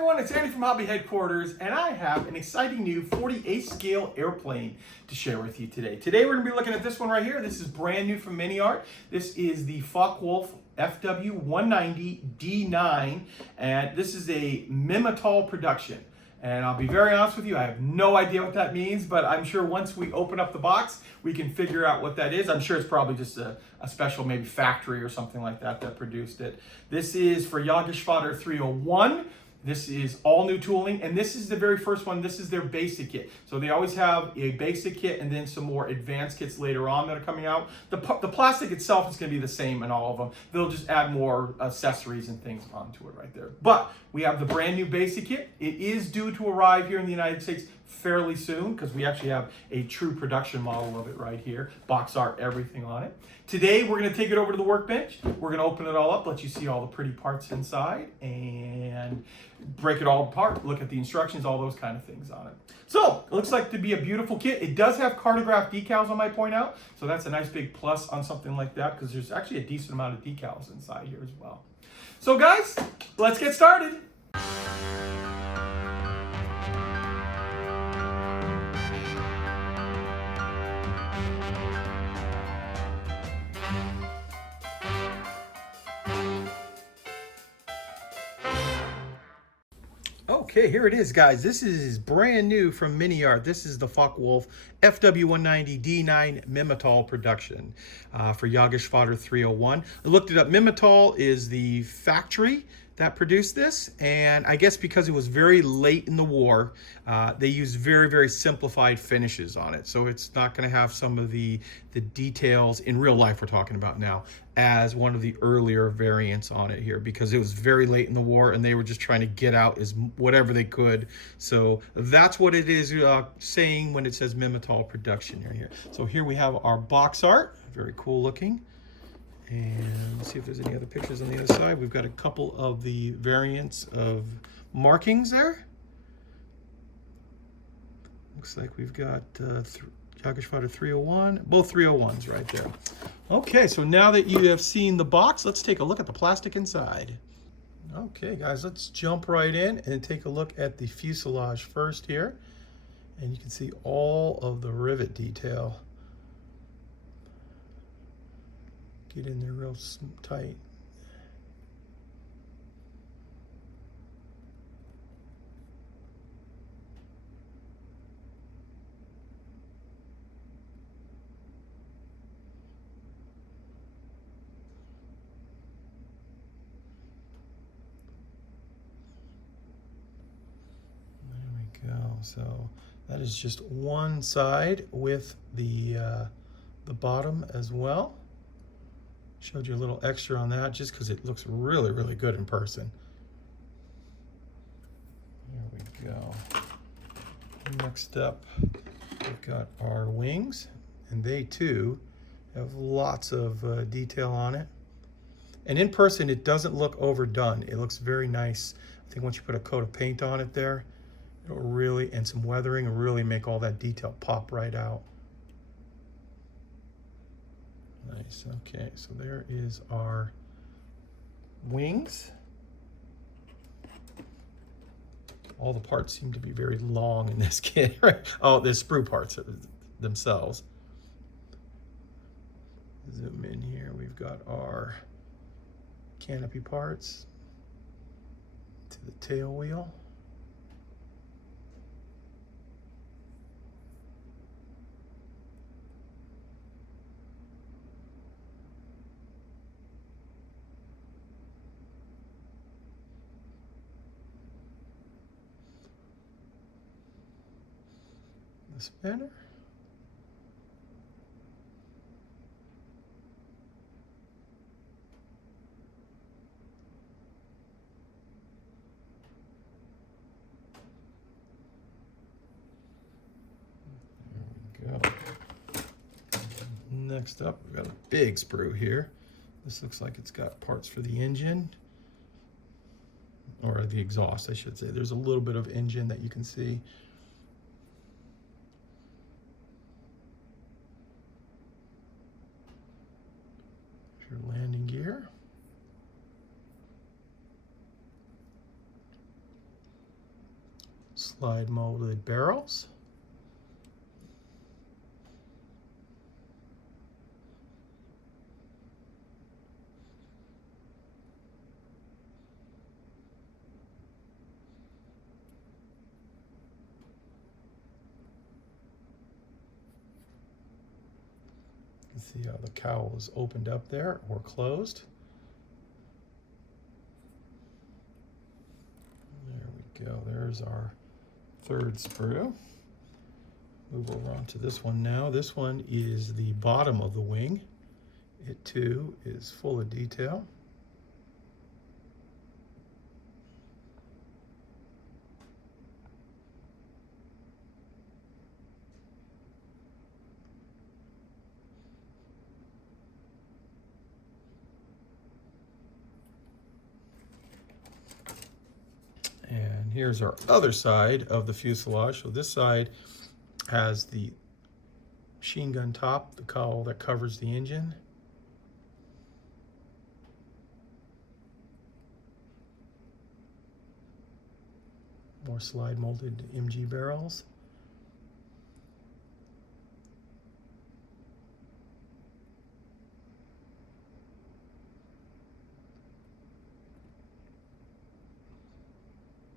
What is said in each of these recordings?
everyone, it's Andy from Hobby Headquarters, and I have an exciting new 48 scale airplane to share with you today. Today we're going to be looking at this one right here. This is brand new from Miniart. This is the Wulf FW190 D-9, and this is a Miniart production. And I'll be very honest with you, I have no idea what that means, but I'm sure once we open up the box, we can figure out what that is. I'm sure it's probably just a special maybe factory or something like that that produced it. This is for Jägerschwader 301. This is all new tooling, and this is the very first one. This is their basic kit. So they always have a basic kit and then some more advanced kits later on that are coming out. The plastic itself is going to be the same in all of them. They'll just add more accessories and things onto it right there. But we have the brand new basic kit. It is due to arrive here in the United States fairly soon because we actually have a true production model of it right here. Box art, everything on it. Today, we're going to take it over to the workbench. We're going to open it all up, let you see all the pretty parts inside, and break it all apart, look at the instructions, all those kind of things on it. So, it looks like to be a beautiful kit. It does have cartograph decals, I might point out, so that's a nice big plus on something like that because there's actually a decent amount of decals inside here as well. So guys, let's get started. Okay, here it is, guys. This is brand new from Miniart. This is the Focke FW190 D9 Miniart production for Jägerschwader 301. I looked it up. Miniart is the factory that produced this, and I guess because it was very late in the war, they used very, very simplified finishes on it. So it's not going to have some of the details in real life we're talking about now as one of the earlier variants on it here, because it was very late in the war and they were just trying to get out as whatever they could. So that's what it is saying when it says Miniart production here. So here we have our box art, very cool looking. And let's see if there's any other pictures on the other side. We've got a couple of the variants of markings there. Looks like we've got Jägerschwader 301, both 301s right there. Okay, so now that you have seen the box, let's take a look at the plastic inside. Okay, guys, let's jump right in and take a look at the fuselage first here. And you can see all of the rivet detail. Get in there real tight. There we go. So that is just one side with the bottom as well. Showed you a little extra on that just because it looks really, really good in person. There we go. Next up, we've got our wings, and they too have lots of detail on it. And in person, it doesn't look overdone. It looks very nice. I think once you put a coat of paint on it there, it'll really, and some weathering, will really make all that detail pop right out. Nice. Okay, so there is our wings. All the parts seem to be very long in this kit, right? Oh, the sprue parts themselves. Zoom in here. We've got our canopy parts to the tail wheel. Spinner. There we go. Next up, we've got a big sprue here. This looks like it's got parts for the engine, or the exhaust, I should say. There's a little bit of engine that you can see. Your landing gear. slide molded barrels. You can see how the cowl is opened up there or closed. There we go. There's our third sprue. Move over onto this one now. This one is the bottom of the wing. It too is full of detail. And here's our other side of the fuselage. So this side has the machine gun top, the cowl that covers the engine. More slide molded MG barrels.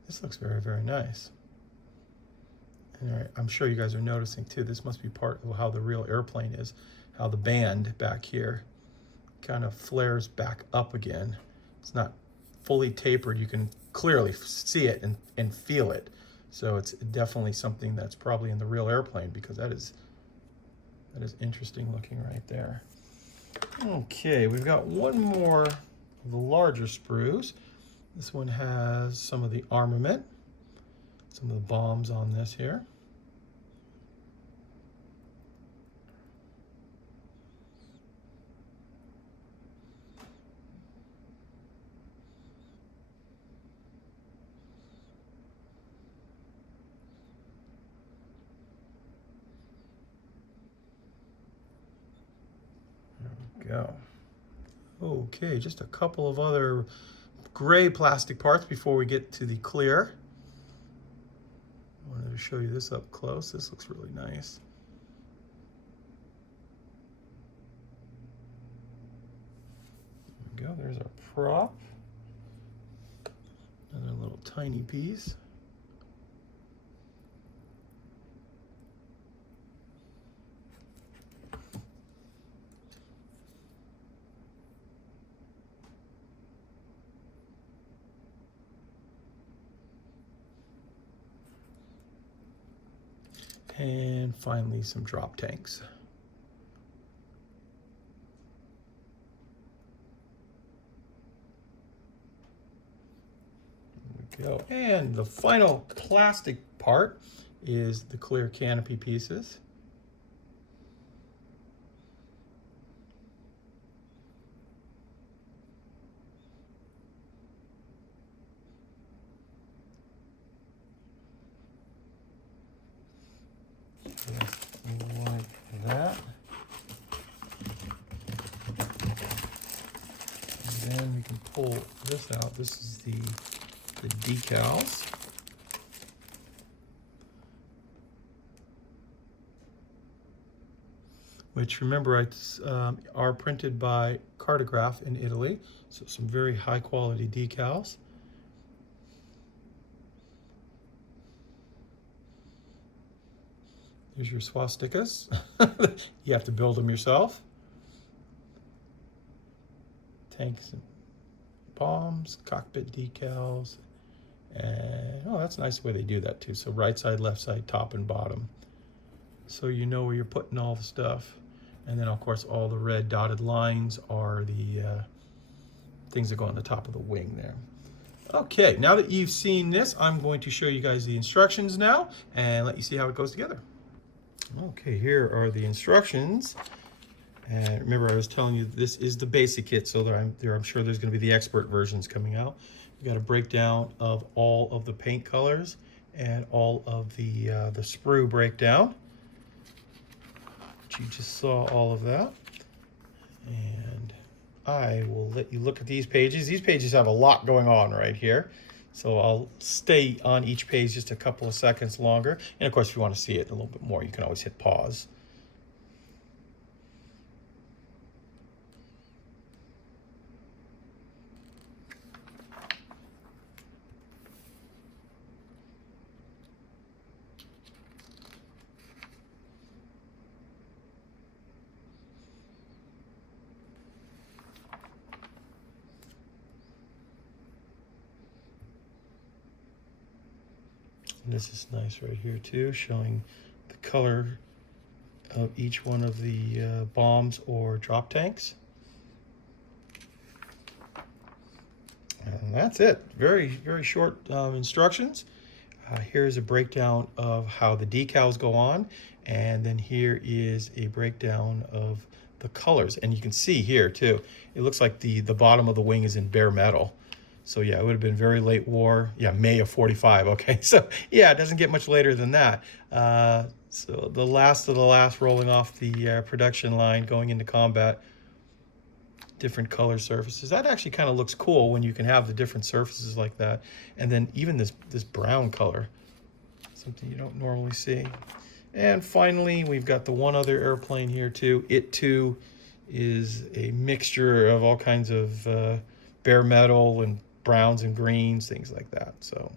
This looks very, very nice. And I'm sure you guys are noticing too, this must be part of how the real airplane is, how the band back here kind of flares back up again. It's not fully tapered. You can clearly see it and feel it. So it's definitely something that's probably in the real airplane, because that is interesting looking right there. Okay, we've got one more of the larger sprues. This one has some of the armament, some of the bombs on this here. There we go. Okay, just a couple of other gray plastic parts before we get to the clear. I wanted to show you this up close. This looks really nice. There we go. There's our prop. Another little tiny piece. And finally, some drop tanks. There we go. And the final plastic part is the clear canopy pieces. Like that. And then we can pull this out. This is the decals. Which, remember, are printed by Cartograph in Italy. So some very high quality decals. Here's your swastikas. You have to build them yourself. Tanks and bombs, cockpit decals. And, oh, that's a nice way they do that too. So right side, left side, top and bottom. So you know where you're putting all the stuff. And then, of course, all the red dotted lines are the things that go on the top of the wing there. Okay, now that you've seen this, I'm going to show you guys the instructions now and let you see how it goes together. Okay, here are the instructions. And remember, I was telling you this is the basic kit, so I'm sure there's going to be the expert versions coming out. We've got a breakdown of all of the paint colors and all of the sprue breakdown. You just saw all of that. And I will let you look at these pages. These pages have a lot going on right here. So I'll stay on each page just a couple of seconds longer. And of course, if you want to see it a little bit more, you can always hit pause. And this is nice right here too, showing the color of each one of the bombs or drop tanks. And that's it. Very, very short instructions. Here's a breakdown of how the decals go on. And then here is a breakdown of the colors. And you can see here too, it looks like the bottom of the wing is in bare metal. So yeah, it would have been very late war. Yeah, May of 45. Okay, so yeah, it doesn't get much later than that. So the last of the last rolling off the production line going into combat. Different color surfaces. That actually kind of looks cool when you can have the different surfaces like that. And then even this brown color, something you don't normally see. And finally, we've got the one other airplane here too. It too is a mixture of all kinds of bare metal and browns and greens, things like that. So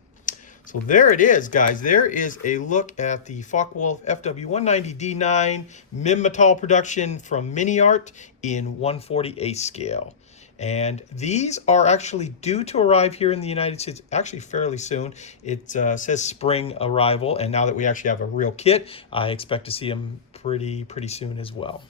there it is, guys. There is a look at the Focke-Wulf FW190 D-9 Minmetal production from Miniart in 1/40 scale. And these are actually due to arrive here in the United States actually fairly soon. It says spring arrival, and now that we actually have a real kit, I expect to see them pretty soon as well.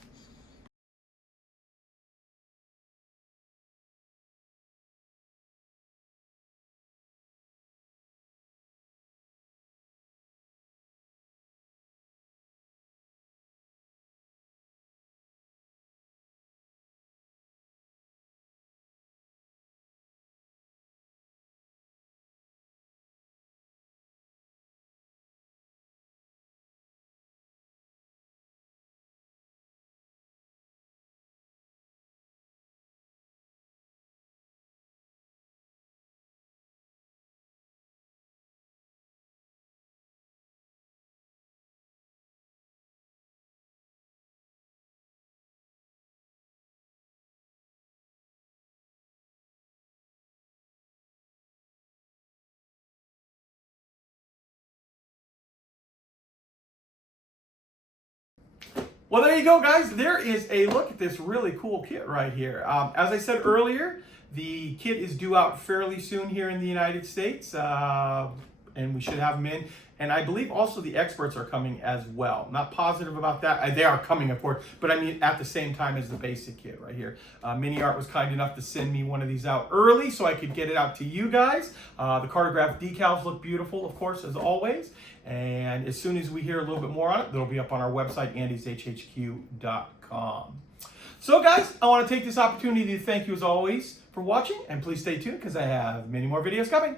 Well, there you go, guys. There is a look at this really cool kit right here. As I said earlier, the kit is due out fairly soon here in the United States, and we should have them in. And I believe also the experts are coming as well. Not positive about that. They are coming, of course, but I mean at the same time as the basic kit right here. Miniart was kind enough to send me one of these out early so I could get it out to you guys. The cartograph decals look beautiful, of course, as always. And as soon as we hear a little bit more on it, they'll be up on our website, andyshhq.com. So guys, I want to take this opportunity to thank you as always for watching, and please stay tuned because I have many more videos coming.